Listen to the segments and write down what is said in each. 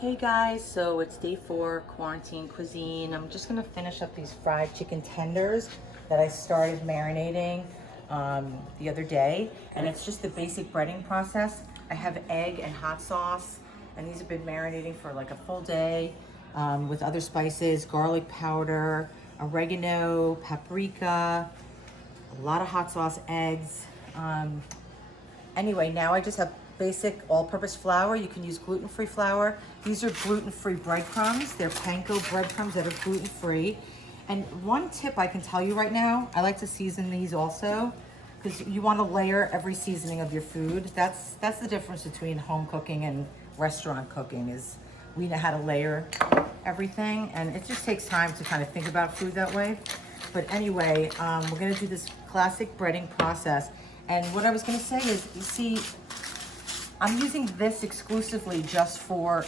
Hey guys, so it's day 4, Quarantine Cuisine. I'm just gonna finish up these fried chicken tenders that I started marinating the other day. And it's just the basic breading process. I have egg and hot sauce, and these have been marinating for like a full day with other spices, garlic powder, oregano, paprika, a lot of hot sauce, eggs. Anyway, now I just have basic all-purpose flour. You can use gluten-free flour. These are gluten-free breadcrumbs. They're panko breadcrumbs that are gluten-free. And one tip I can tell you right now, I like to season these also, because you want to layer every seasoning of your food. That's the difference between home cooking and restaurant cooking, is we know how to layer everything, and it just takes time to kind of think about food that way. But anyway, we're gonna do this classic breading process. And what I was gonna say is, you see, I'm using this exclusively just for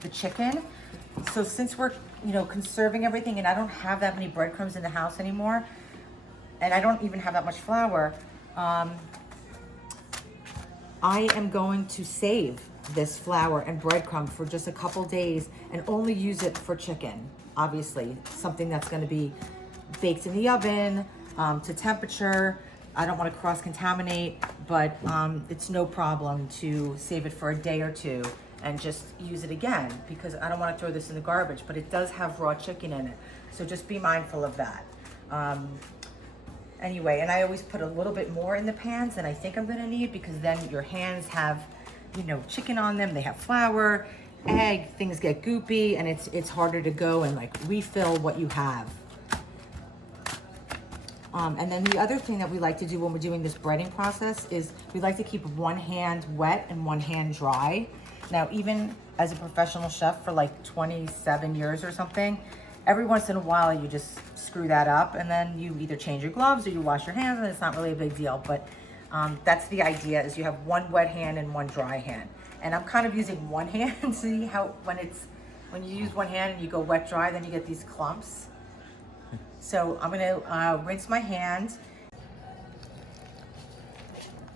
the chicken. So since we're, conserving everything, and I don't have that many breadcrumbs in the house anymore, and I don't even have that much flour, I am going to save this flour and breadcrumb for just a couple days and only use it for chicken. Obviously, something that's gonna be baked in the oven to temperature. I don't want to cross-contaminate, but it's no problem to save it for a day or two and just use it again, because I don't want to throw this in the garbage, but it does have raw chicken in it. So just be mindful of that. Anyway, and I always put a little bit more in the pans than I think I'm going to need, because then your hands have, chicken on them. They have flour, egg, things get goopy, and it's harder to go and like refill what you have. And then the other thing that we like to do when we're doing this breading process is we like to keep one hand wet and one hand dry. Now, even as a professional chef for like 27 years or something, every once in a while you just screw that up, and then you either change your gloves or you wash your hands, and it's not really a big deal. But that's the idea, is you have one wet hand and one dry hand. And I'm kind of using one hand. See how when you use one hand and you go wet dry, then you get these clumps. So I'm gonna rinse my hands.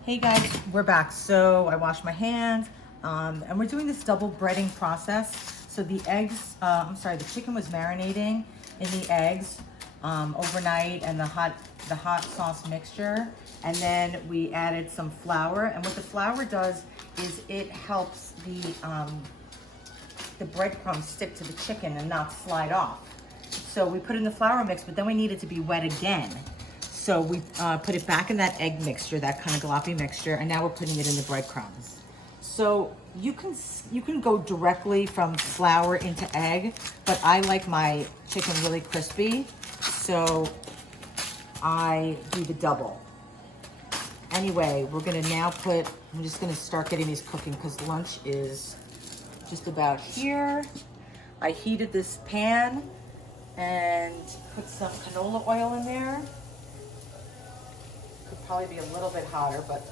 Hey guys, we're back. So I washed my hands, and we're doing this double breading process. So the eggs, the chicken was marinating in the eggs overnight, and the hot sauce mixture, and then we added some flour. And what the flour does is it helps the breadcrumbs stick to the chicken and not slide off. So we put in the flour mix, but then we need it to be wet again. So we put it back in that egg mixture, that kind of gloppy mixture, and now we're putting it in the breadcrumbs. So you can go directly from flour into egg, but I like my chicken really crispy, so I do the double. Anyway, we're gonna now I'm just gonna start getting these cooking because lunch is just about here. I heated this pan and put some canola oil in there. Could probably be a little bit hotter, but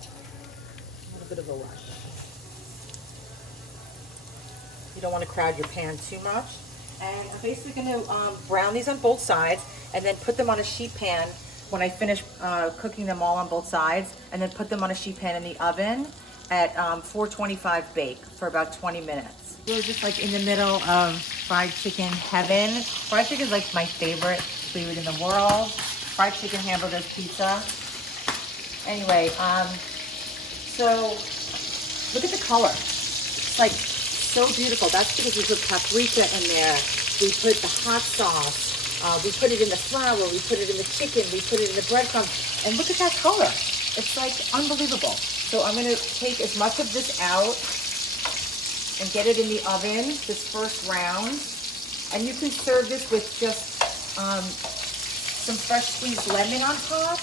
a little bit of a rush. You don't want to crowd your pan too much. And I'm basically going to brown these on both sides and then put them on a sheet pan when I finish cooking them all on both sides, and then put them on a sheet pan in the oven at 425 bake for about 20 minutes. We're just like in the middle of fried chicken heaven. Fried chicken is like my favorite food in the world. Fried chicken, hamburgers, pizza. Anyway, so look at the color. It's like so beautiful. That's because we put paprika in there. We put the hot sauce. We put it in the flour. We put it in the chicken. We put it in the breadcrumbs. And look at that color. It's like unbelievable. So I'm gonna take as much of this out and get it in the oven, this first round. And you can serve this with just some fresh squeezed lemon on top,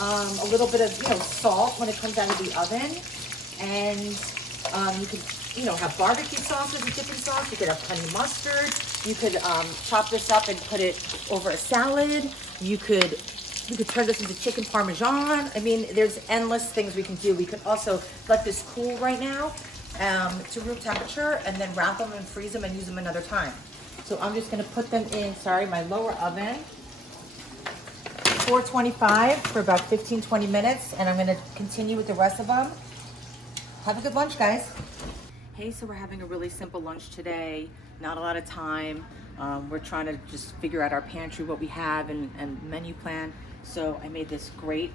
a little bit of salt when it comes out of the oven, and you can have barbecue sauce as a dipping sauce. You could have honey mustard. You could chop this up and put it over a salad. You could turn this into chicken parmesan. I mean, there's endless things we can do. We could also let this cool right now to room temperature, and then wrap them and freeze them and use them another time. So I'm just gonna put them in, my lower oven, 425 for about 15-20 minutes, and I'm gonna continue with the rest of them. Have a good lunch, guys. Hey, so we're having a really simple lunch today, not a lot of time. We're trying to just figure out our pantry, what we have, and menu plan. So I made this great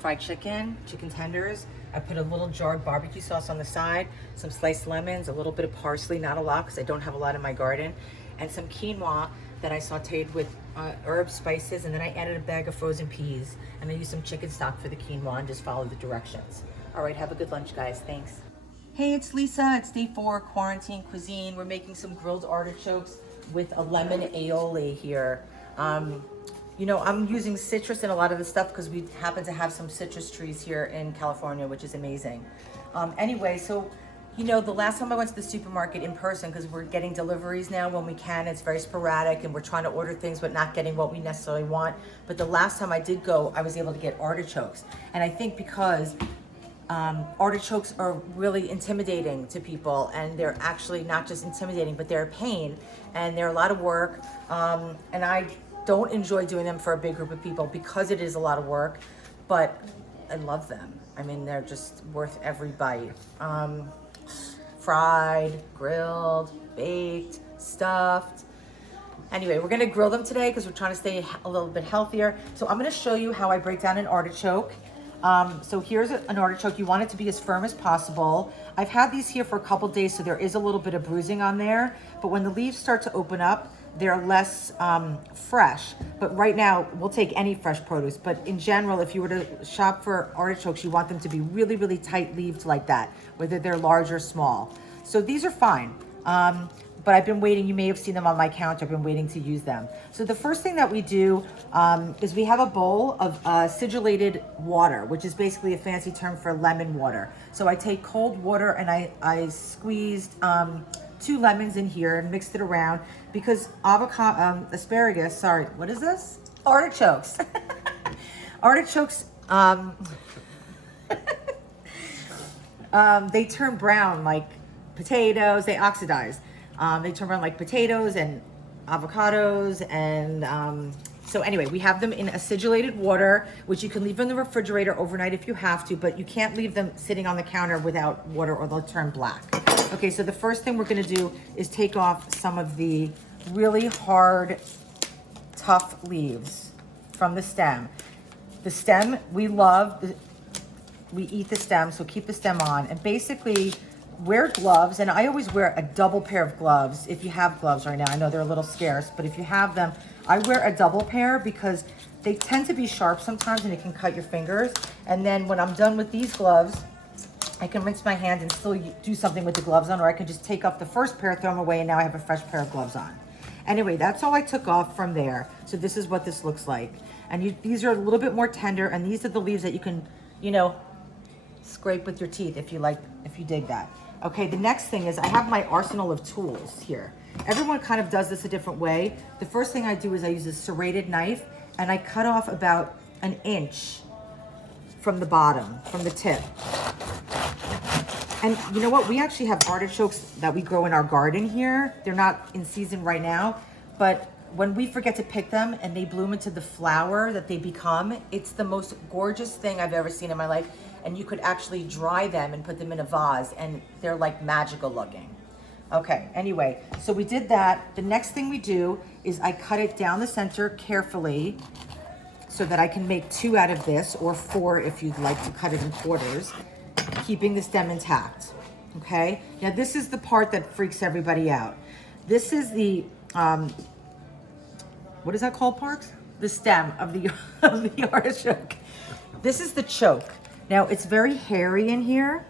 fried chicken tenders. I put a little jarred barbecue sauce on the side, some sliced lemons, a little bit of parsley, not a lot because I don't have a lot in my garden, and some quinoa that I sauteed with herbs, spices, and then I added a bag of frozen peas, and I used some chicken stock for the quinoa and just followed the directions. All right, have a good lunch, guys. Thanks. Hey, it's Lisa. It's day 4, Quarantine Cuisine. We're making some grilled artichokes with a lemon aioli here. You know, I'm using citrus in a lot of the stuff because we happen to have some citrus trees here in California, which is amazing. Anyway, so, you know, the last time I went to the supermarket in person, because we're getting deliveries now when we can, it's very sporadic and we're trying to order things but not getting what we necessarily want. But the last time I did go, I was able to get artichokes. And I think because artichokes are really intimidating to people, and they're actually not just intimidating, but they're a pain and they're a lot of work. And I don't enjoy doing them for a big group of people because it is a lot of work, but I love them. I mean, they're just worth every bite. Fried, grilled, baked, stuffed. Anyway, we're gonna grill them today because we're trying to stay a little bit healthier. So I'm gonna show you how I break down an artichoke. So here's an artichoke. You want it to be as firm as possible. I've had these here for a couple days, so there is a little bit of bruising on there, but when the leaves start to open up, they're less fresh. But right now, we'll take any fresh produce. But in general, if you were to shop for artichokes, you want them to be really, really tight leaved like that, whether they're large or small. So these are fine. But I've been waiting, you may have seen them on my counter, I've been waiting to use them. So the first thing that we do is we have a bowl of sigillated water, which is basically a fancy term for lemon water. So I take cold water and I squeezed 2 lemons in here and mixed it around because asparagus, sorry, what is this? Artichokes. Artichokes, they turn brown like potatoes, they oxidize. They turn around like potatoes and avocados, and so anyway, we have them in acidulated water, which you can leave in the refrigerator overnight if you have to, but you can't leave them sitting on the counter without water or they'll turn black. Okay, so the first thing we're gonna do is take off some of the really hard, tough leaves from the stem. The stem, we love, we eat the stem, so keep the stem on, and basically, wear gloves, and I always wear a double pair of gloves if you have gloves right now. I know they're a little scarce, but if you have them, I wear a double pair because they tend to be sharp sometimes and it can cut your fingers. And then when I'm done with these gloves, I can rinse my hands and still do something with the gloves on, or I can just take off the first pair, throw them away, and now I have a fresh pair of gloves on. Anyway, that's all I took off from there. So this is what this looks like. And these are a little bit more tender, and these are the leaves that you can, you know, scrape with your teeth if you like, if you dig that. Okay, the next thing is I have my arsenal of tools here. Everyone kind of does this a different way. The first thing I do is I use a serrated knife and I cut off about 1 inch from the bottom, from the tip. And you know what? We actually have artichokes that we grow in our garden here. They're not in season right now, but when we forget to pick them and they bloom into the flower that they become, it's the most gorgeous thing I've ever seen in my life. And you could actually dry them and put them in a vase and they're like magical looking. Okay, anyway, so we did that. The next thing we do is I cut it down the center carefully so that I can make 2 out of this, or 4 if you'd like to cut it in quarters, keeping the stem intact, okay? Now this is the part that freaks everybody out. This is the, what is that called, Parks? The stem of the, of the artichoke. This is the choke. Now it's very hairy in here.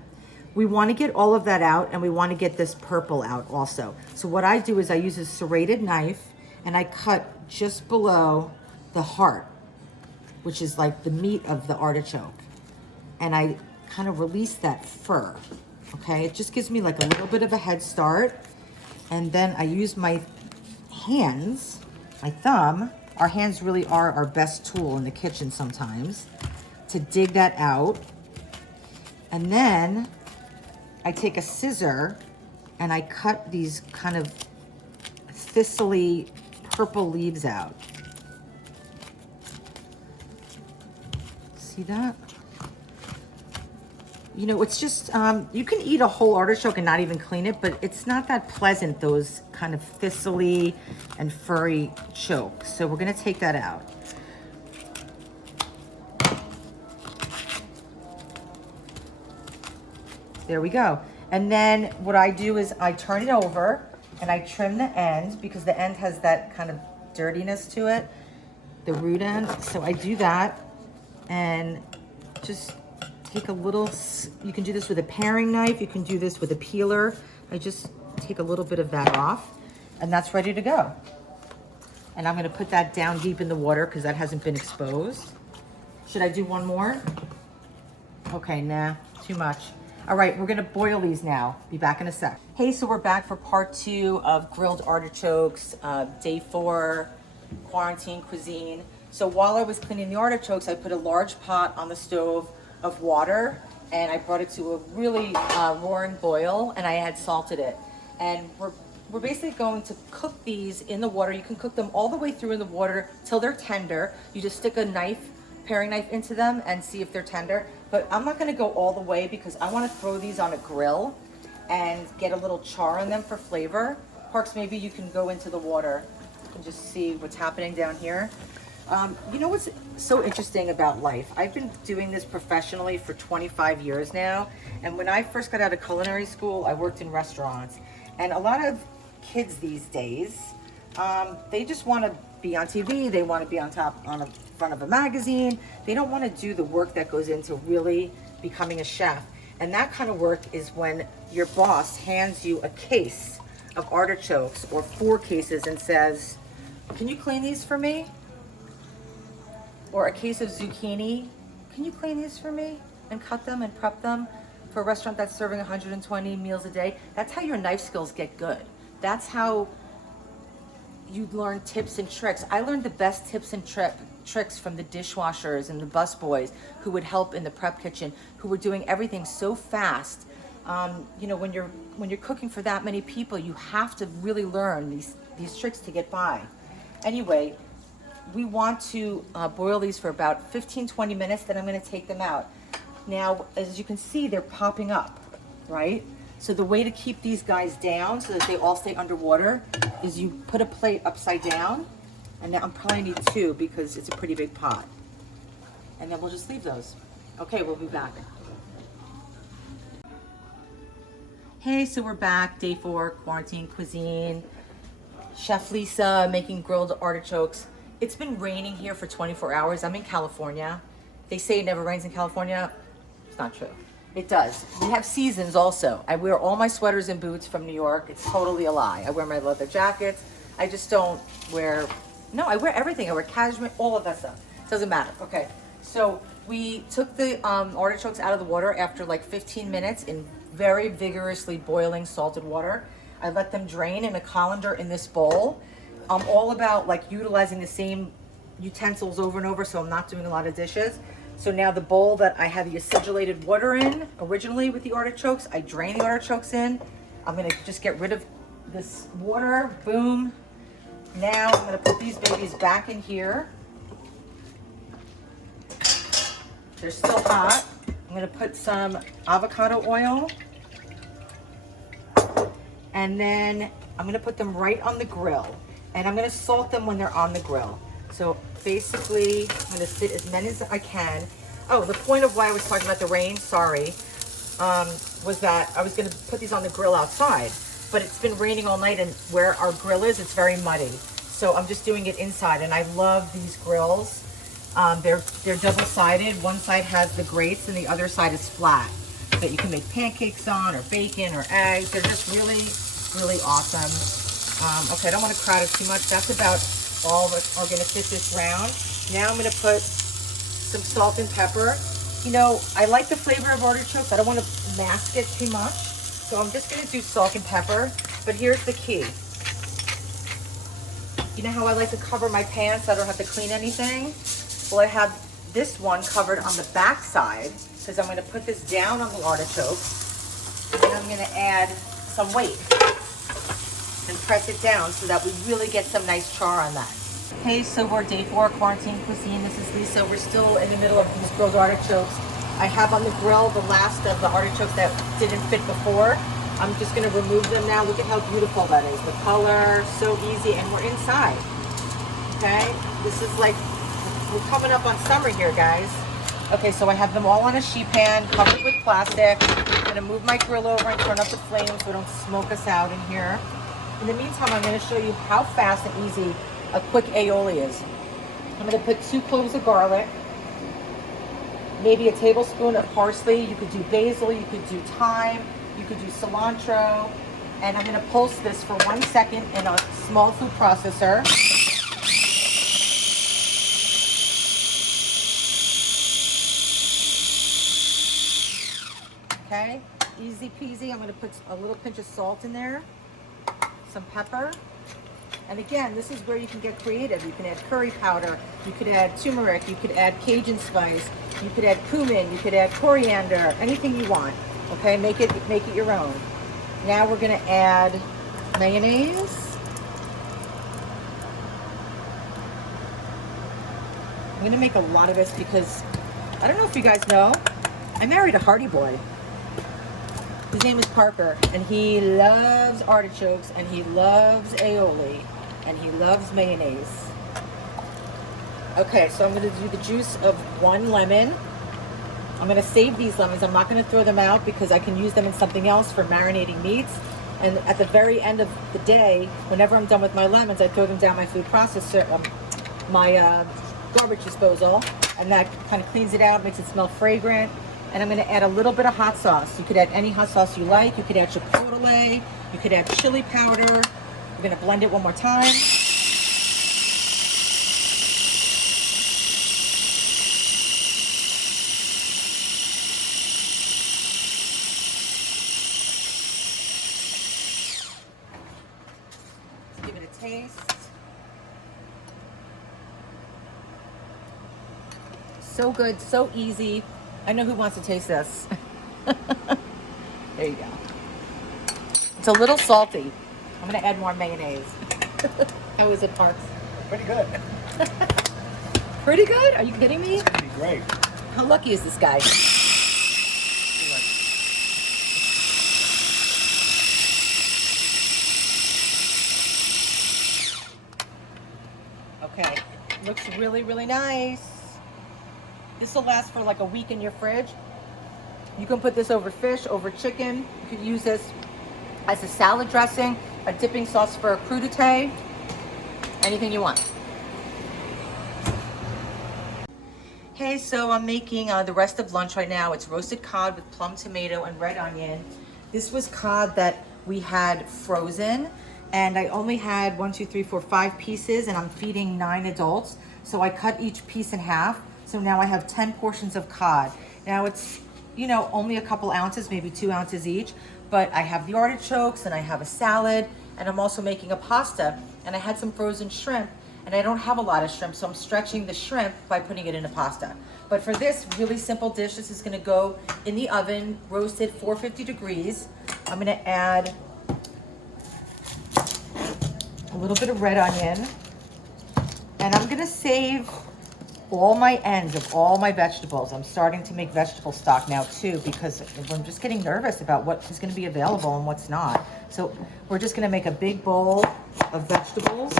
We want to get all of that out, and we want to get this purple out also. So what I do is I use a serrated knife and I cut just below the heart, which is like the meat of the artichoke. And I kind of release that fur, okay? It just gives me like a little bit of a head start. And then I use my hands, my thumb. Our hands really are our best tool in the kitchen sometimes, to dig that out. And then I take a scissor and I cut these kind of thistly purple leaves out. See that? you know, it's just, you can eat a whole artichoke and not even clean it, but it's not that pleasant, those kind of thistly and furry chokes. So we're gonna take that out. There we go. And then what I do is I turn it over and I trim the end because the end has that kind of dirtiness to it, the root end. So I do that and just take a little, you can do this with a paring knife, you can do this with a peeler. I just take a little bit of that off and that's ready to go. And I'm gonna put that down deep in the water because that hasn't been exposed. Should I do one more? Okay, nah, too much. All right, we're gonna boil these now. Be back in a sec. Hey, so we're back for part 2 of grilled artichokes, day 4, quarantine cuisine. So while I was cleaning the artichokes, I put a large pot on the stove of water and I brought it to a really roaring boil and I had salted it. And we're basically going to cook these in the water. You can cook them all the way through in the water till they're tender. You just stick a knife, paring knife into them and see if they're tender. But I'm not gonna go all the way because I wanna throw these on a grill and get a little char on them for flavor. Parks, maybe you can go into the water and just see what's happening down here. You know what's so interesting about life? I've been doing this professionally for 25 years now. And when I first got out of culinary school, I worked in restaurants. And a lot of kids these days, they just wanna be on TV, they wanna be on the front of a magazine. They don't wanna do the work that goes into really becoming a chef. And that kind of work is when your boss hands you a case of artichokes or 4 cases and says, can you clean these for me? Or a case of zucchini, can you clean these for me? And cut them and prep them for a restaurant that's serving 120 meals a day. That's how your knife skills get good. That's how you learn tips and tricks. I learned the best tips and tricks from the dishwashers and the busboys who would help in the prep kitchen, who were doing everything so fast. You know, when you're cooking for that many people, you have to really learn these tricks to get by. Anyway, we want to boil these for about 15-20 minutes, then I'm gonna take them out. Now, as you can see, they're popping up, right? So the way to keep these guys down so that they all stay underwater is you put a plate upside down, and now I'm probably need 2 because it's a pretty big pot. And then we'll just leave those. Okay, we'll be back. Hey, so we're back, day 4, quarantine cuisine. Chef Lisa making grilled artichokes. It's been raining here for 24 hours. I'm in California. They say it never rains in California. It's not true. It does. We have seasons also. I wear all my sweaters and boots from New York. It's totally a lie. I wear my leather jackets. I just don't wear, no, I wear everything. I wear cashmere, all of that stuff. It doesn't matter. Okay, so we took the artichokes out of the water after like 15 minutes in very vigorously boiling salted water. I let them drain in a colander in this bowl. I'm all about like utilizing the same utensils over and over, so I'm not doing a lot of dishes. So now the bowl that I had the acidulated water in originally with the artichokes, I drain the artichokes in. I'm gonna just get rid of this water, boom. Now I'm gonna put these babies back in here. They're still hot. I'm gonna put some avocado oil. And then I'm gonna put them right on the grill. And I'm gonna salt them when they're on the grill. So basically, I'm gonna fit as many as I can. Oh, the point of why I was talking about the rain, sorry, was that I was gonna put these on the grill outside, but it's been raining all night and where our grill is, it's very muddy. So I'm just doing it inside and I love these grills. They're double-sided. One side has the grates and the other side is flat. That you can make pancakes on or bacon or eggs. They're just really, really awesome. Okay, I don't want to crowd it too much. That's about all that are going to fit this round. Now I'm going to put some salt and pepper. You know, I like the flavor of artichokes. I don't want to mask it too much. So I'm just going to do salt and pepper. But here's the key. You know how I like to cover my pan so I don't have to clean anything? Well, I have this one covered on the back side because I'm going to put this down on the artichokes. And I'm going to add some weight and press it down so that we really get some nice char on that. Okay, so we're day 4 quarantine cuisine. This is Lisa. We're still in the middle of these grilled artichokes. I have on the grill the last of the artichokes that didn't fit before. I'm just gonna remove them now. Look at how beautiful that is. The color, so easy, and we're inside, okay? This is like, we're coming up on summer here, guys. Okay, so I have them all on a sheet pan, covered with plastic. I'm gonna move my grill over and turn up the flame so it don't smoke us out in here. In the meantime, I'm gonna show you how fast and easy a quick aioli is. I'm gonna put 2 cloves of garlic, maybe a tablespoon of parsley. You could do basil, you could do thyme, you could do cilantro. And I'm gonna pulse this for 1 second in a small food processor. Okay, easy peasy. I'm gonna put a little pinch of salt in there, some pepper. And again, this is where you can get creative. You can add curry powder, you could add turmeric, you could add Cajun spice, you could add cumin, you could add coriander, anything you want. Okay, make it your own. Now we're gonna add mayonnaise. I'm gonna make a lot of this because I don't know if you guys know, I married a Hardy boy. His name is Parker, and he loves artichokes, and he loves aioli, and he loves mayonnaise. Okay, so I'm gonna do the juice of 1 lemon. I'm gonna save these lemons. I'm not gonna throw them out because I can use them in something else for marinating meats. And at the very end of the day, whenever I'm done with my lemons, I throw them down my food processor, my garbage disposal, and that kind of cleans it out, makes it smell fragrant. And I'm gonna add a little bit of hot sauce. You could add any hot sauce you like. You could add chipotle, you could add chili powder. We're gonna blend it one more time. Let's give it a taste. So good, so easy. I know who wants to taste this. There you go. It's a little salty. I'm gonna add more mayonnaise. How is it, Parks? Pretty good. Pretty good? Are you kidding me? It's pretty great. How lucky is this guy? Okay, looks really, really nice. This will last for like a week in your fridge. You can put this over fish, over chicken. You could use this as a salad dressing, a dipping sauce for a crudité, anything you want. Hey, so I'm making the rest of lunch right now. It's roasted cod with plum tomato and red onion. This was cod that we had frozen, and I only had 5 pieces, and I'm feeding 9 adults. So I cut each piece in half. So now I have 10 portions of cod. Now it's, you know, only a couple ounces, maybe 2 ounces each, but I have the artichokes and I have a salad, and I'm also making a pasta, and I had some frozen shrimp, and I don't have a lot of shrimp, so I'm stretching the shrimp by putting it in a pasta. But for this really simple dish, this is gonna go in the oven, roasted 450 degrees. I'm gonna add a little bit of red onion, and I'm gonna save all my ends of all my vegetables. I'm starting to make vegetable stock now too, because I'm just getting nervous about what is going to be available and what's not. So we're just going to make a big bowl of vegetables.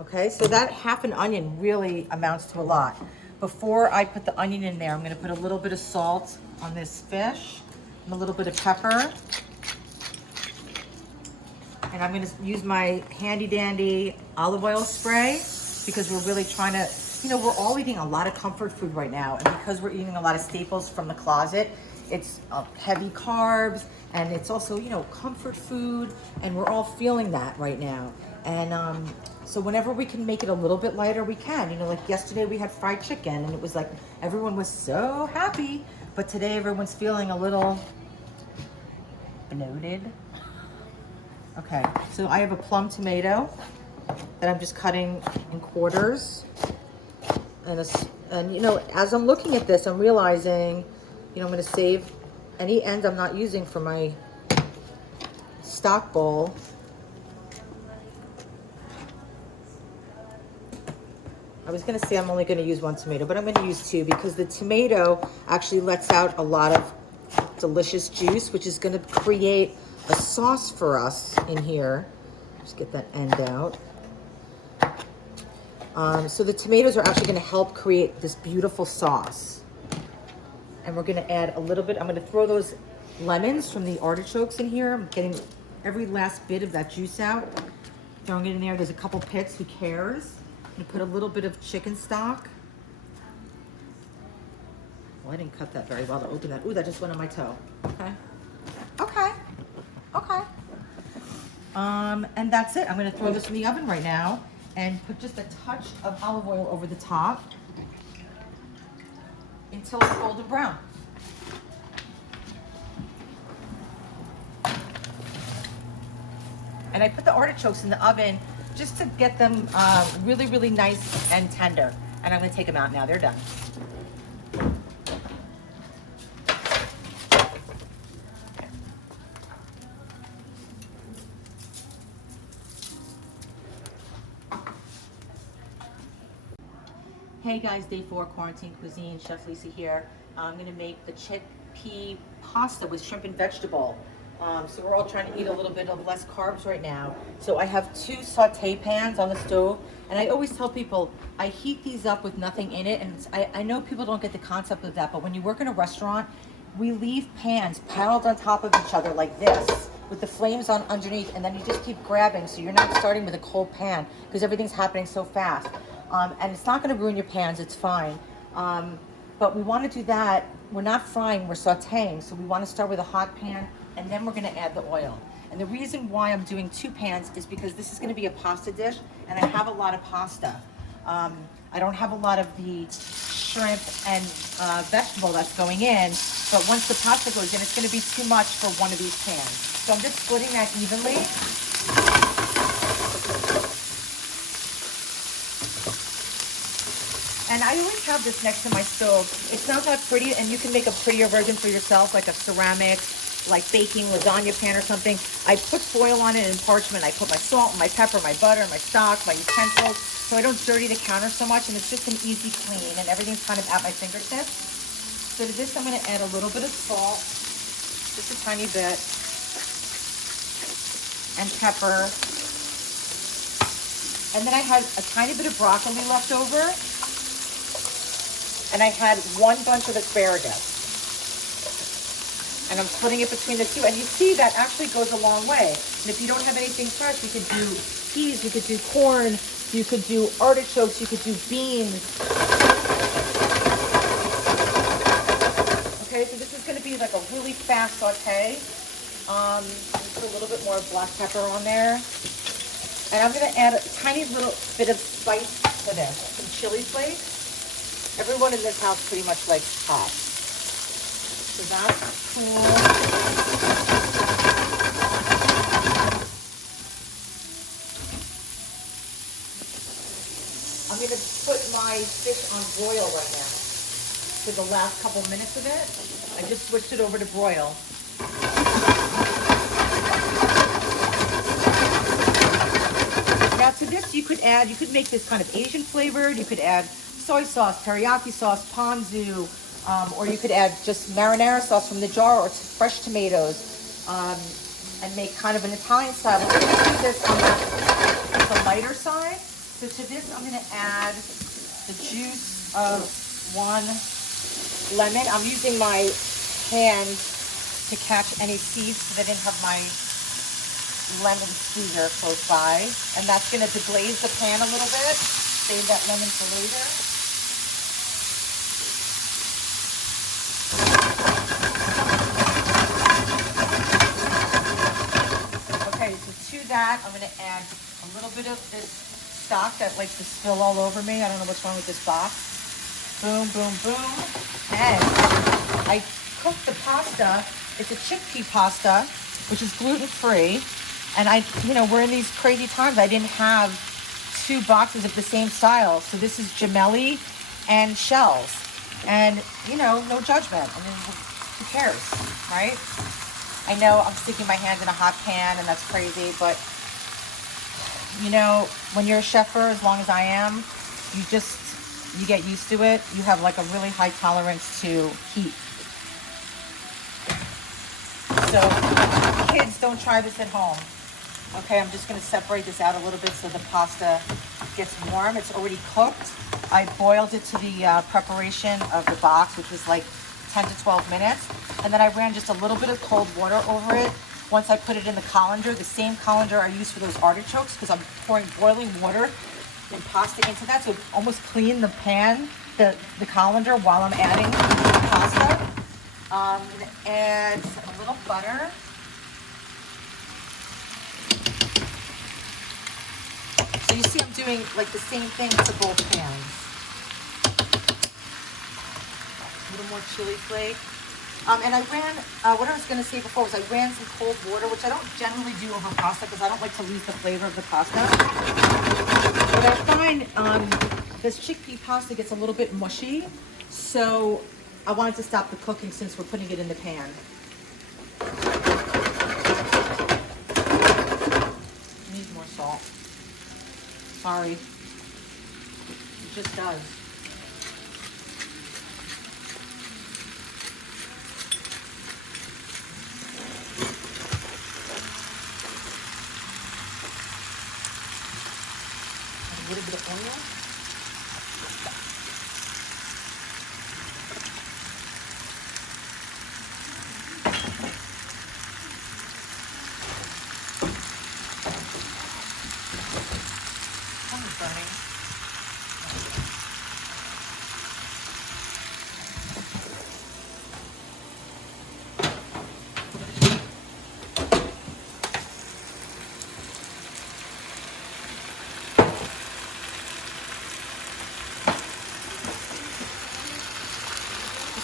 Okay, so that half an onion really amounts to a lot. Before I put the onion in there, I'm going to put a little bit of salt on this fish and a little bit of pepper. And I'm going to use my handy dandy olive oil spray because we're really trying to, you know, we're all eating a lot of comfort food right now. And because we're eating a lot of staples from the closet, it's heavy carbs, and it's also, you know, comfort food. And we're all feeling that right now. And so whenever we can make it a little bit lighter, we can. You know, like yesterday we had fried chicken, and it was like everyone was so happy. But today everyone's feeling a little bloated. Okay, so I have a plum tomato that I'm just cutting in quarters. And you know, as I'm looking at this, I'm realizing, you know, I'm gonna save any end I'm not using for my stock bowl. I was gonna say I'm only gonna use one tomato, but I'm gonna use two because the tomato actually lets out a lot of delicious juice, which is gonna create a sauce for us in here. Just get that end out. So the tomatoes are actually gonna help create this beautiful sauce. And we're gonna add a little bit, I'm gonna throw those lemons from the artichokes in here. I'm getting every last bit of that juice out. Throwing it in there, there's a couple picks, who cares? I'm gonna put a little bit of chicken stock. Well, I didn't cut that very well to open that. Ooh, that just went on my toe. Okay. Okay. Okay. And that's it. I'm gonna throw this in the oven right now and put just a touch of olive oil over the top until it's golden brown. And I put the artichokes in the oven just to get them really, really nice and tender. And I'm gonna take them out now, they're done. Hey guys, day 4, Quarantine Cuisine, Chef Lisa here. I'm gonna make the chickpea pasta with shrimp and vegetable. So we're all trying to eat a little bit of less carbs right now. So I have 2 saute pans on the stove, and I always tell people I heat these up with nothing in it. And I know people don't get the concept of that, but when you work in a restaurant, we leave pans piled on top of each other like this, with the flames on underneath, and then you just keep grabbing, so you're not starting with a cold pan because everything's happening so fast. And it's not going to ruin your pans, it's fine. But we want to do that. We're not frying, we're sauteing. So we want to start with a hot pan, and then we're going to add the oil. And the reason why I'm doing 2 pans is because this is going to be a pasta dish, and I have a lot of pasta. I don't have a lot of the shrimp and vegetable that's going in, but once the pasta goes in, it's going to be too much for one of these pans. So I'm just splitting that evenly. And I always have this next to my stove. It's not that pretty, and you can make a prettier version for yourself, like a ceramic, like baking lasagna pan or something. I put foil on it and parchment. I put my salt, my pepper, my butter, my stock, my utensils, so I don't dirty the counter so much, and it's just an easy clean, and everything's kind of at my fingertips. So to this, I'm gonna add a little bit of salt, just a tiny bit, and pepper. And then I had a tiny bit of broccoli left over, and I had 1 bunch of asparagus. And I'm splitting it between the 2. And you see that actually goes a long way. And if you don't have anything fresh, you could do peas, you could do corn, you could do artichokes, you could do beans. Okay, so this is gonna be like a really fast saute. Put a little bit more black pepper on there. And I'm gonna add a tiny little bit of spice to this, some chili flakes. Everyone in this house pretty much likes hot. So that's cool. I'm going to put my fish on broil right now for the last couple minutes of it. I just switched it over to broil. Now to this you could make this kind of Asian flavored. You could add soy sauce, teriyaki sauce, ponzu, or you could add just marinara sauce from the jar or fresh tomatoes, and make kind of an Italian style. I'm going to do this on the lighter side. So to this, I'm going to add the juice of 1 lemon. I'm using my hand to catch any seeds because I didn't have my lemon squeezer close by. And that's going to deglaze the pan a little bit. Save that lemon for later. That I'm going to add a little bit of this stock that likes to spill all over me. I don't know what's wrong with this box. Boom, boom, boom. And I cooked the pasta. It's a chickpea pasta, which is gluten-free. And we're in these crazy times. I didn't have 2 boxes of the same style. So this is gemelli and shells. And, no judgment. I mean, who cares, right? I know I'm sticking my hands in a hot pan and that's crazy, but when you're a chef for as long as I am, you just you get used to it, you have like a really high tolerance to heat. So kids, don't try this at home. Okay, I'm just gonna separate this out a little bit so the pasta gets warm. It's already cooked. I boiled it to the preparation of the box, which was like 10 to 12 minutes. And then I ran just a little bit of cold water over it. Once I put it in the colander, the same colander I use for those artichokes, because I'm pouring boiling water and pasta into that, so almost clean the pan, the colander, while I'm adding the pasta. I'm gonna add a little butter. So you see I'm doing like the same thing to both pans. A little more chili flake. And I ran, what I was gonna say before was I ran some cold water, which I don't generally do over pasta because I don't like to lose the flavor of the pasta. But I find this chickpea pasta gets a little bit mushy, so I wanted to stop the cooking since we're putting it in the pan. Need more salt. Sorry. It just does. A little bit of oil.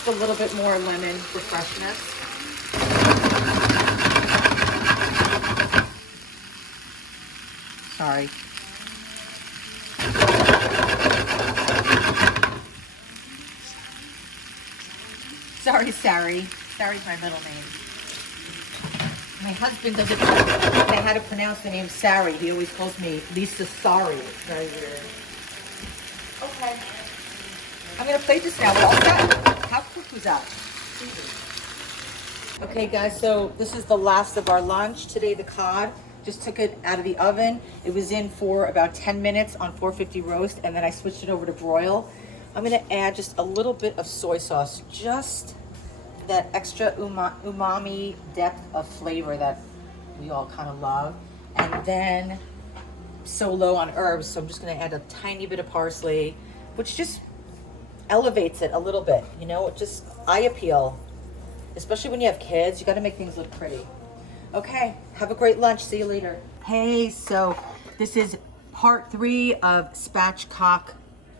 A little bit more lemon for freshness. Sorry. Sorry, Sari. Sari's my middle name. My husband doesn't know how to pronounce the name Sari. He always calls me Lisa Sari. It's very weird. Okay. I'm gonna plate this now. We're all set. How quick was that? Okay guys, so this is the last of our lunch. Today the cod, just took it out of the oven. It was in for about 10 minutes on 450 roast, and then I switched it over to broil. I'm gonna add just a little bit of soy sauce, just that extra umami depth of flavor that we all kind of love. And then so low on herbs, so I'm just gonna add a tiny bit of parsley, which just elevates it a little bit, you know, it just eye appeal, especially when you have kids. You got to make things look pretty. Okay, have a great lunch. See you later. Hey, so this is part 3 of Spatchcock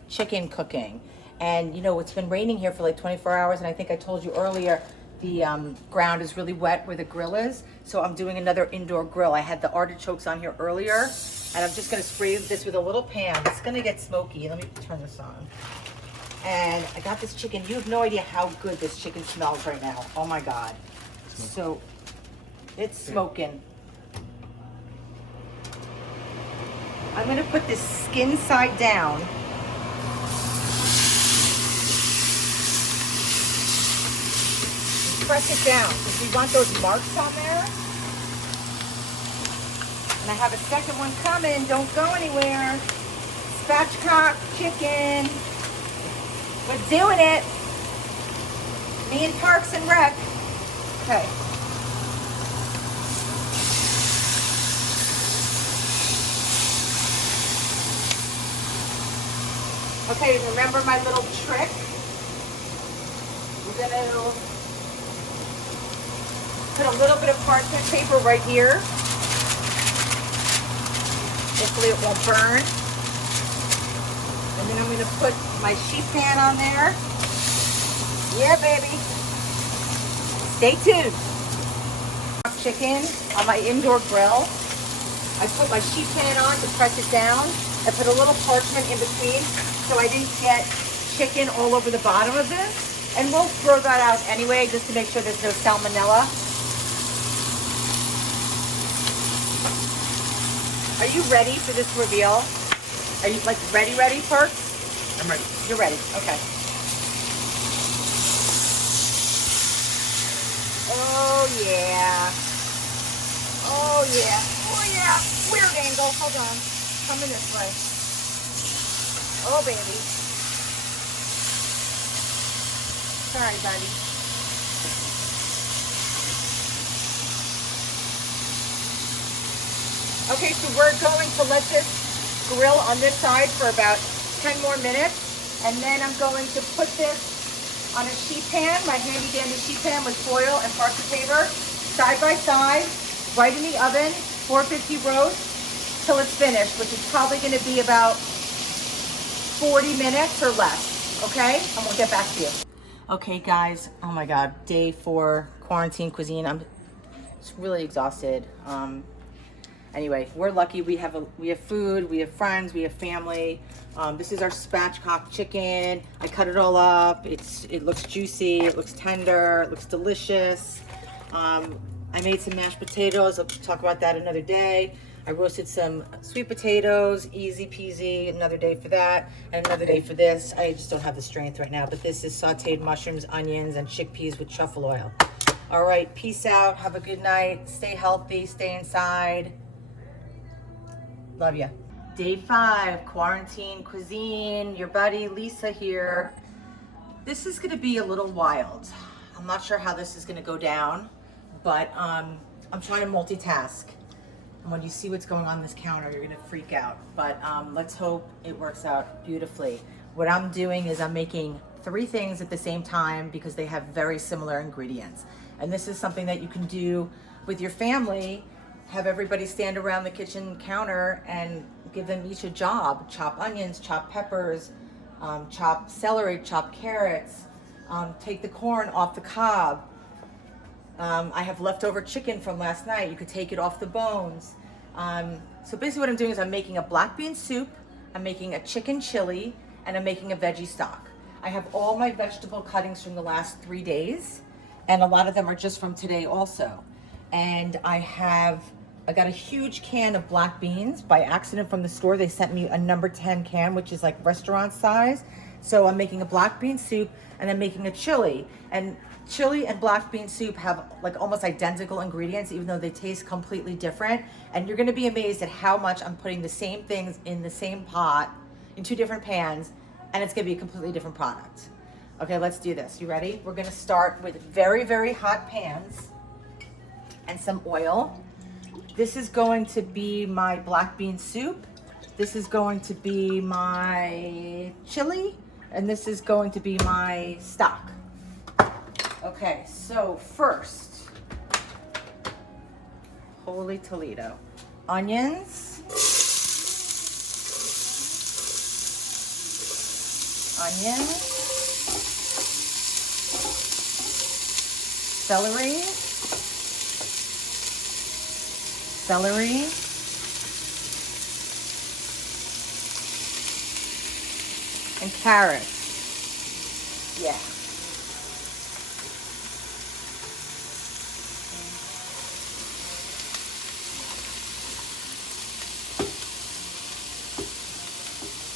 chicken cooking, and you know it's been raining here for like 24 hours, and I think I told you earlier the ground is really wet where the grill is, so I'm doing another indoor grill. I had the artichokes on here earlier, and I'm just going to spray this with a little pan. It's going to get smoky. Let me turn this on. And I got this chicken. You have no idea how good this chicken smells right now. Oh my God. So it's smoking. I'm gonna put this skin side down. Press it down because we want those marks on there. And I have a second one coming. Don't go anywhere. Spatchcock chicken. We're doing it. Me and Parks and Rec. Okay. Okay, remember my little trick? We're gonna put a little bit of parchment paper right here. Hopefully it won't burn. And then I'm gonna put my sheet pan on there. Yeah, baby. Stay tuned. Chicken on my indoor grill. I put my sheet pan on to press it down. I put a little parchment in between so I didn't get chicken all over the bottom of this. And we'll throw that out anyway just to make sure there's no salmonella. Are you ready for this reveal? Are you like ready, Perks? I'm ready. You're ready, okay. Oh yeah. Oh yeah. Oh yeah. Weird angle. Hold on. Coming this way. Oh baby. Sorry, buddy. Okay, so we're going to let this grill on this side for about 10 more minutes. And then I'm going to put this on a sheet pan, my handy dandy sheet pan with foil and parchment paper, side by side, right in the oven, 450 roast till it's finished, which is probably gonna be about 40 minutes or less, okay? And we'll get back to you. Okay guys, oh my God, day 4, quarantine cuisine. I'm just really exhausted. Anyway, we're lucky. We have food, we have friends, we have family. This is our spatchcock chicken. I cut it all up. It looks juicy, it looks tender, it looks delicious. I made some mashed potatoes. I'll talk about that another day. I roasted some sweet potatoes, easy peasy, another day for that, and another day for this. I just don't have the strength right now, but this is sauteed mushrooms, onions, and chickpeas with truffle oil. All right, peace out, have a good night, stay healthy, stay inside. Love ya. Day 5, quarantine cuisine. Your buddy Lisa here. This is gonna be a little wild. I'm not sure how this is gonna go down, but I'm trying to multitask. And when you see what's going on this counter, you're gonna freak out. But let's hope it works out beautifully. What I'm doing is I'm making 3 things at the same time because they have very similar ingredients. And this is something that you can do with your family. Have everybody stand around the kitchen counter and give them each a job. Chop onions, chop peppers, chop celery, chop carrots, take the corn off the cob. I have leftover chicken from last night. You could take it off the bones. So basically what I'm doing is I'm making a black bean soup, I'm making a chicken chili, and I'm making a veggie stock. I have all my vegetable cuttings from the last 3 days, and a lot of them are just from today also. And I got a huge can of black beans by accident from the store. They sent me a number 10 can, which is like restaurant size. So I'm making a black bean soup and I'm making a chili. And chili and black bean soup have like almost identical ingredients, even though they taste completely different. And you're gonna be amazed at how much I'm putting the same things in the same pot, in 2 different pans, and it's gonna be a completely different product. Okay, let's do this. You ready? We're gonna start with very, very hot pans and some oil. This is going to be my black bean soup. This is going to be my chili. And this is going to be my stock. Okay, so first, holy Toledo. Onions. Onions. Celery. Celery, and carrots. Yeah.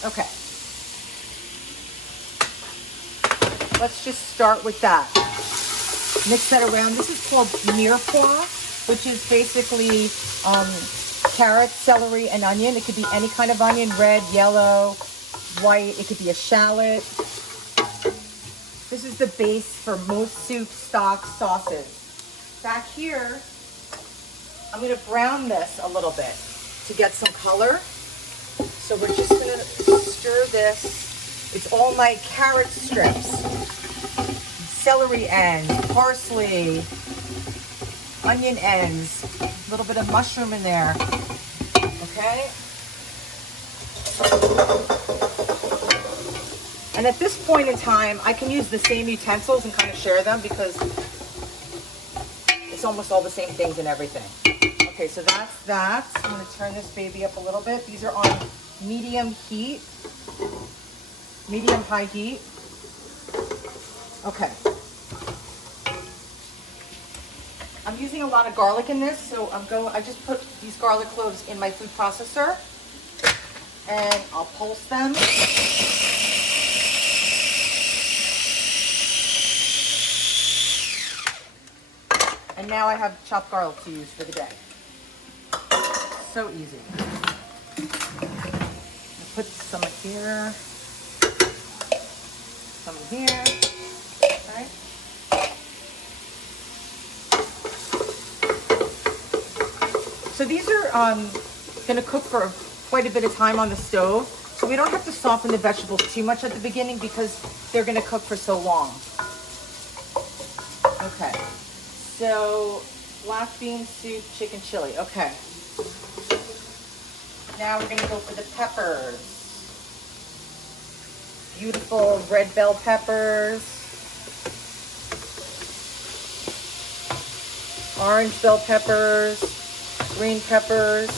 Okay. Let's just start with that. Mix that around. This is called mirepoix, which is basically carrots, celery, and onion. It could be any kind of onion, red, yellow, white. It could be a shallot. This is the base for most soups, stocks, sauces. Back here, I'm gonna brown this a little bit to get some color. So we're just gonna stir this. It's all my carrot strips, celery ends, parsley, onion ends, a little bit of mushroom in there, okay? And at this point in time, I can use the same utensils and kind of share them because it's almost all the same things and everything. Okay, so that's that. I'm gonna turn this baby up a little bit. These are on medium heat, medium high heat. Okay. I'm using a lot of garlic in this, so I just put these garlic cloves in my food processor and I'll pulse them. now I have chopped garlic to use for the day. So easy. I'll put some in here, some in here. Okay. So these are going to cook for quite a bit of time on the stove. So we don't have to soften the vegetables too much at the beginning because they're going to cook for so long. Okay. So black bean soup, chicken chili. Okay. Now we're going to go for the peppers. Beautiful red bell peppers. Orange bell peppers. Green peppers.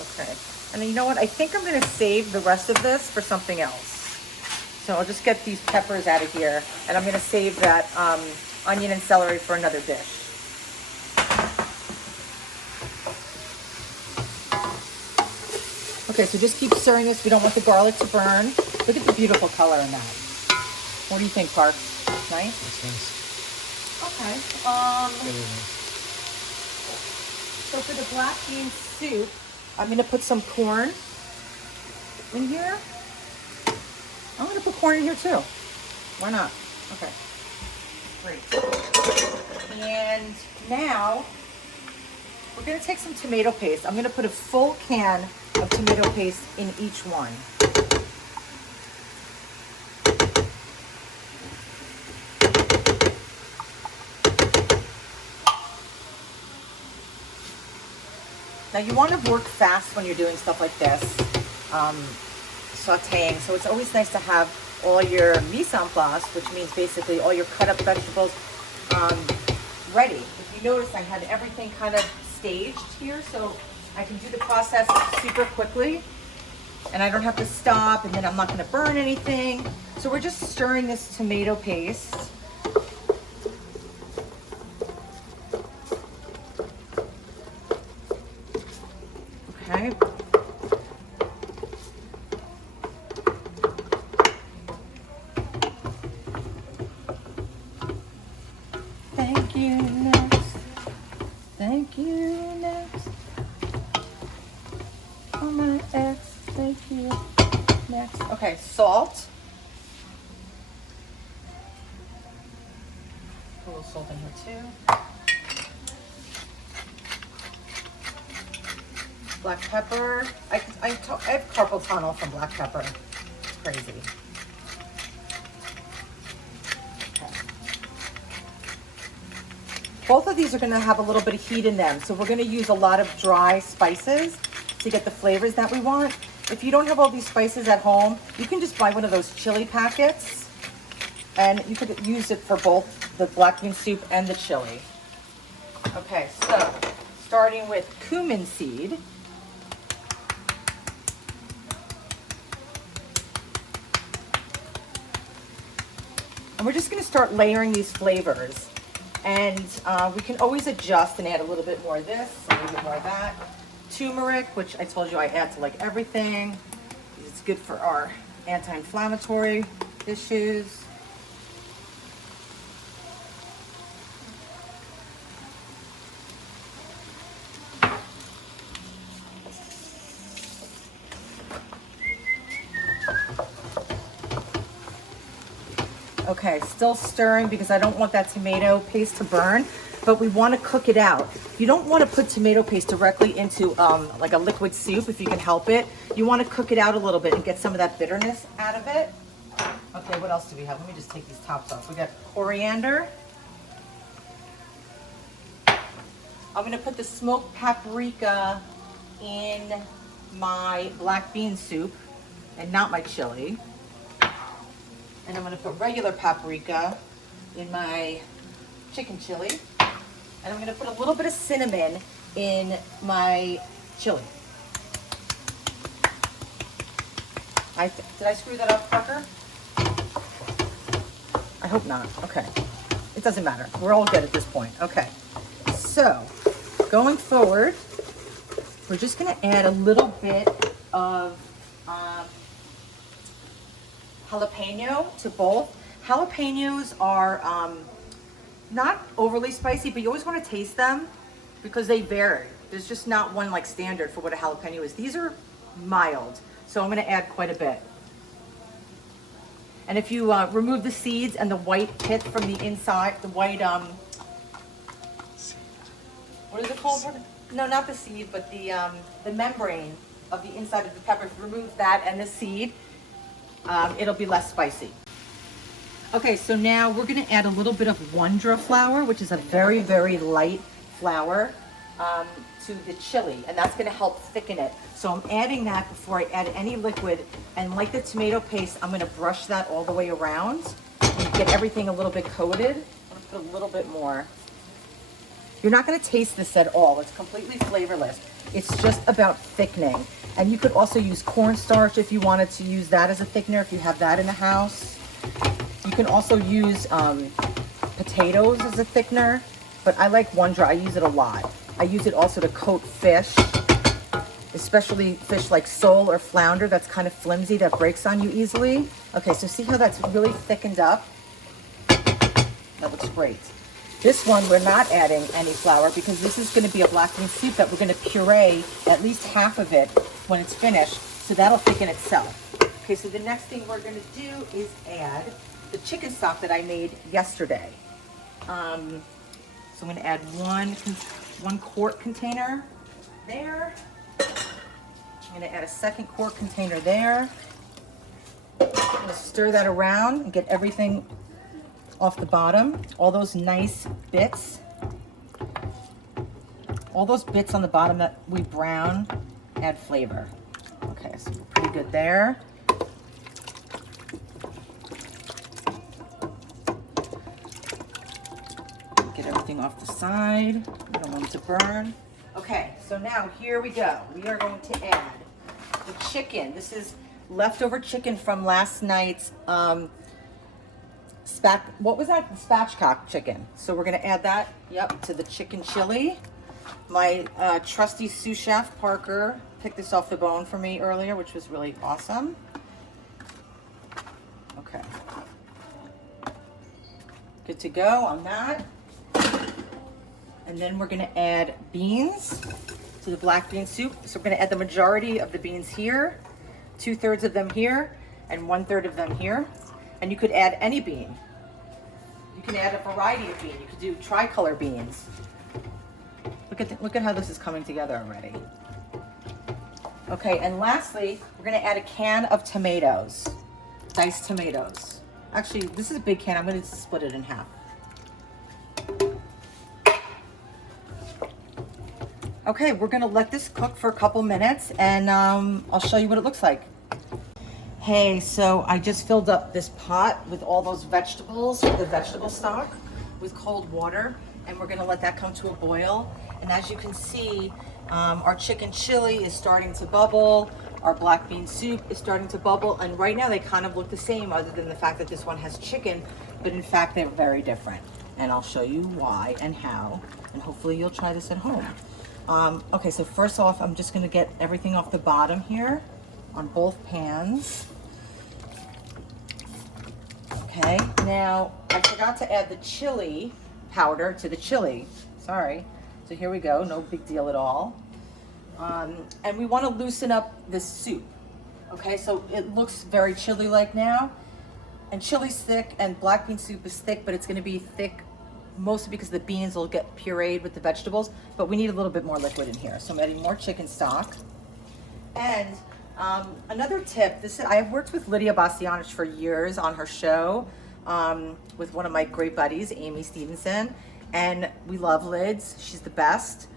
Okay. And you know what? I think I'm going to save the rest of this for something else. So I'll just get these peppers out of here, and I'm going to save that onion and celery for another dish. Okay, so just keep stirring this. We don't want the garlic to burn. Look at the beautiful color in that. What do you think, Park? Nice? That's nice. Okay. So for the black bean soup, I'm going to put some corn in here. I'm going to put corn in here too. Why not? Okay. Great. And now we're going to take some tomato paste. I'm going to put a full can of tomato paste in each one. Now you want to work fast when you're doing stuff like this, sauteing. So it's always nice to have all your mise en place, which means basically all your cut up vegetables ready. If you notice, I had everything kind of staged here, so I can do the process super quickly, and I don't have to stop, and then I'm not going to burn anything. So we're just stirring this tomato paste. Okay. Thank you, next. Thank you, next. Oh, my ex, thank you, next. Okay, salt. Put a little salt in here too. Black pepper. I have carpal tunnel from black pepper. It's crazy. Okay. Both of these are going to have a little bit of heat in them, so we're going to use a lot of dry spices to get the flavors that we want. If you don't have all these spices at home, you can just buy one of those chili packets, and you could use it for both the black bean soup and the chili. Okay, so starting with cumin seed. And we're just going to start layering these flavors. And we can always adjust and add a little bit more of this, a little bit more of that. Turmeric, which I told you I add to like everything. It's good for our anti-inflammatory issues. Okay, still stirring because I don't want that tomato paste to burn, but we want to cook it out. You don't want to put tomato paste directly into like a liquid soup if you can help it. You want to cook it out a little bit and get some of that bitterness out of it. Okay, what else do we have? Let me just take these tops off. We got coriander. I'm going to put the smoked paprika in my black bean soup and not my chili. And I'm going to put regular paprika in my chicken chili. And I'm going to put a little bit of cinnamon in my chili. Did I screw that up, Parker? I hope not. Okay. It doesn't matter. We're all good at this point. Okay. So, going forward, we're just going to add a little bit of jalapeno to both. Jalapenos are not overly spicy, but you always want to taste them because they vary. There's just not one like standard for what a jalapeno is. These are mild, so I'm going to add quite a bit. And if you remove the seeds and the white pith from the inside, the white, what is it called? No, not the seed, but the membrane of the inside of the pepper. If you remove that and the seed, it'll be less spicy. Okay, so now we're gonna add a little bit of Wondra flour, which is a very, very light flour, to the chili, and that's gonna help thicken it. So I'm adding that before I add any liquid, and like the tomato paste, I'm gonna brush that all the way around and get everything a little bit coated. I'm gonna put a little bit more. You're not gonna taste this at all. It's completely flavorless. It's just about thickening. And you could also use cornstarch if you wanted to use that as a thickener, if you have that in the house. You can also use potatoes as a thickener, but I like Wondra. I use it a lot. I use it also to coat fish, especially fish like sole or flounder that's kind of flimsy, that breaks on you easily. Okay, so see how that's really thickened up? That looks great. This one, we're not adding any flour because this is going to be a black bean soup that we're going to puree at least half of it when it's finished, so that'll thicken itself. Okay, so the next thing we're going to do is add the chicken stock that I made yesterday. So I'm going to add one quart container there. I'm going to add a second quart container there. I'm going to stir that around and get everything off the bottom. All those nice bits. All those bits on the bottom that we brown add flavor. Okay, so we're pretty good there. Get everything off the side. We don't want it to burn. Okay, so now here we go. We are going to add the chicken. This is leftover chicken from last night's what was that? The Spatchcock chicken. So we're gonna add that, to the chicken chili. My trusty sous chef, Parker, picked this off the bone for me earlier, which was really awesome. Okay. Good to go on that. And then we're gonna add beans to the black bean soup. So we're gonna add the majority of the beans here, 2/3 of them here, and 1/3 of them here. And you could add any bean. You can add a variety of bean. You could do tricolor beans. Look at how this is coming together already. Okay, and lastly, we're gonna add a can of tomatoes, diced tomatoes. Actually, this is a big can. I'm gonna split it in half. Okay, we're gonna let this cook for a couple minutes, and I'll show you what it looks like. Hey, so I just filled up this pot with all those vegetables, the vegetable stock, with cold water, and we're gonna let that come to a boil. And as you can see, our chicken chili is starting to bubble, our black bean soup is starting to bubble, and right now they kind of look the same other than the fact that this one has chicken, but in fact they're very different. And I'll show you why and how, and hopefully you'll try this at home. Okay, so first off, I'm just gonna get everything off the bottom here on both pans. Okay, now I forgot to add the chili powder to the chili. Sorry. So here we go, no big deal at all. And we want to loosen up this soup. Okay, so it looks very chili-like now. And chili's thick and black bean soup is thick, but it's going to be thick mostly because the beans will get pureed with the vegetables. But we need a little bit more liquid in here. So I'm adding more chicken stock. And another tip, I've worked with Lydia Bastianich for years on her show with one of my great buddies, Amy Stevenson, and we love lids. She's the best.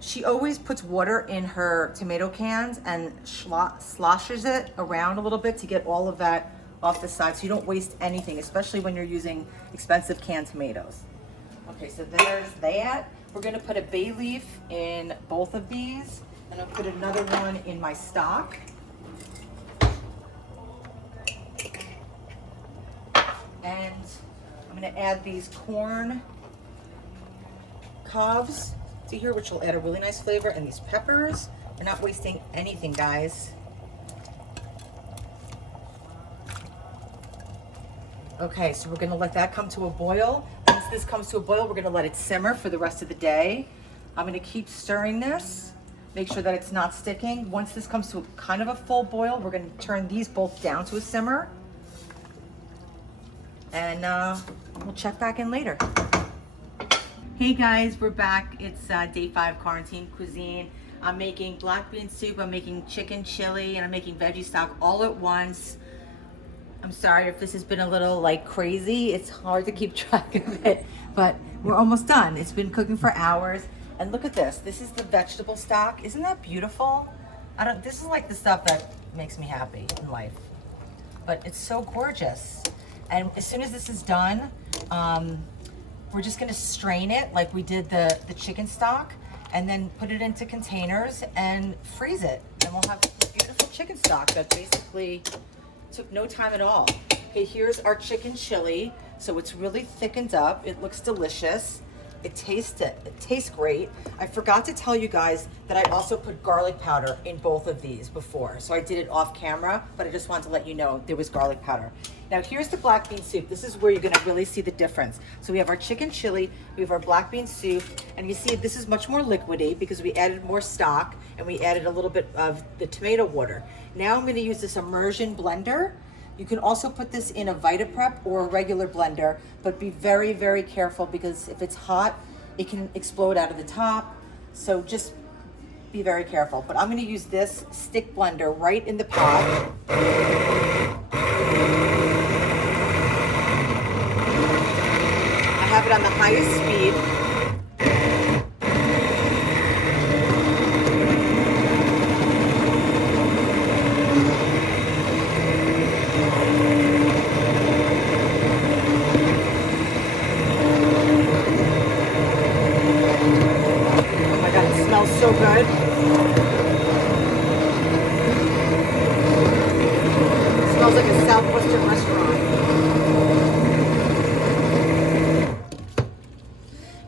She always puts water in her tomato cans and sloshes it around a little bit to get all of that off the side so you don't waste anything, especially when you're using expensive canned tomatoes. Okay, so there's that. We're gonna put a bay leaf in both of these. And I'll put another one in my stock. And I'm gonna add these corn cobs to here, which will add a really nice flavor, and these peppers. We're not wasting anything, guys. Okay, so we're gonna let that come to a boil. Once this comes to a boil, we're gonna let it simmer for the rest of the day. I'm gonna keep stirring this, make sure that it's not sticking. Once this comes to kind of a full boil, we're gonna turn these both down to a simmer. And we'll check back in later. Hey guys, we're back. It's day 5 Quarantine Cuisine. I'm making black bean soup, I'm making chicken chili, and I'm making veggie stock all at once. I'm sorry if this has been a little like crazy. It's hard to keep track of it, but we're almost done. It's been cooking for hours. And look at this. This is the vegetable stock. Isn't that beautiful? This is like the stuff that makes me happy in life. But it's so gorgeous. And as soon as this is done, we're just gonna strain it like we did the chicken stock, and then put it into containers and freeze it. And we'll have beautiful chicken stock that basically took no time at all. Okay, here's our chicken chili. So it's really thickened up. It looks delicious. It tastes great. I forgot to tell you guys that I also put garlic powder in both of these before. So I did it off camera, but I just wanted to let you know there was garlic powder. Now here's the black bean soup. This is where you're gonna really see the difference. So we have our chicken chili, we have our black bean soup, and you see this is much more liquidy because we added more stock and we added a little bit of the tomato water. Now I'm gonna use this immersion blender. You can also put this in a VitaPrep or a regular blender, but be very, very careful because if it's hot, it can explode out of the top. So just be very careful. But I'm gonna use this stick blender right in the pot. I have it on the highest speed. So good. It smells like a Southwestern restaurant.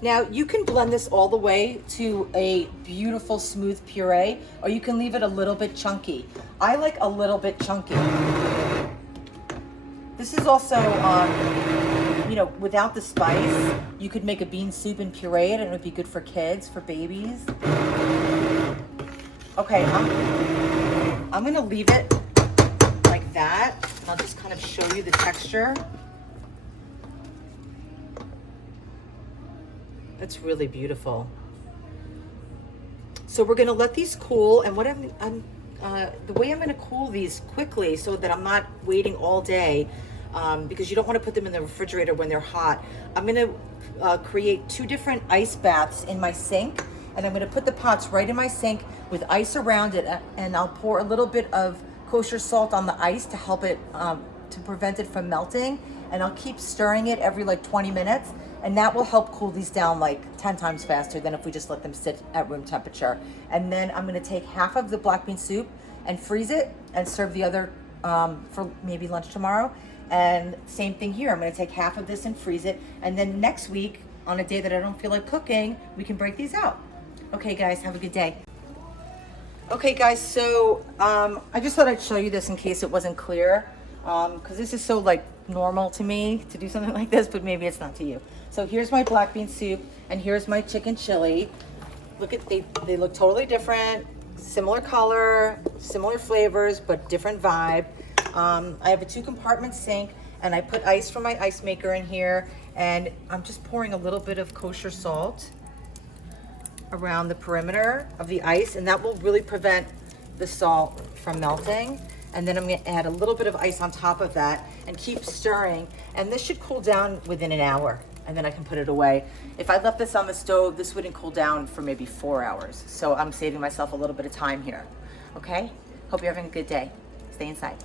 Now you can blend this all the way to a beautiful smooth puree, or you can leave it a little bit chunky. I like a little bit chunky. This is also, you know, without the spice, you could make a bean soup and puree it, and it would be good for kids, for babies. Okay, I'm gonna leave it like that, and I'll just kind of show you the texture. That's really beautiful. So we're gonna let these cool, and what the way I'm gonna cool these quickly so that I'm not waiting all day, because you don't want to put them in the refrigerator when they're hot. I'm gonna create 2 different ice baths in my sink, and I'm gonna put the pots right in my sink with ice around it, and I'll pour a little bit of kosher salt on the ice to help it, to prevent it from melting, and I'll keep stirring it every like 20 minutes, and that will help cool these down like 10 times faster than if we just let them sit at room temperature. And then I'm gonna take half of the black bean soup and freeze it and serve the other for maybe lunch tomorrow. And same thing here, I'm gonna take half of this and freeze it, and then next week, on a day that I don't feel like cooking, we can break these out. Okay guys, have a good day. Okay guys, so I just thought I'd show you this in case it wasn't clear, because this is so like normal to me to do something like this, but maybe it's not to you. So here's my black bean soup, and here's my chicken chili. Look at, they look totally different, similar color, similar flavors, but different vibe. I have a 2-compartment sink, and I put ice from my ice maker in here, and I'm just pouring a little bit of kosher salt around the perimeter of the ice, and that will really prevent the salt from melting. And then I'm gonna add a little bit of ice on top of that and keep stirring, and this should cool down within an hour, and then I can put it away. If I left this on the stove, this wouldn't cool down for maybe 4 hours, so I'm saving myself a little bit of time here. Okay, hope you're having a good day. Stay inside.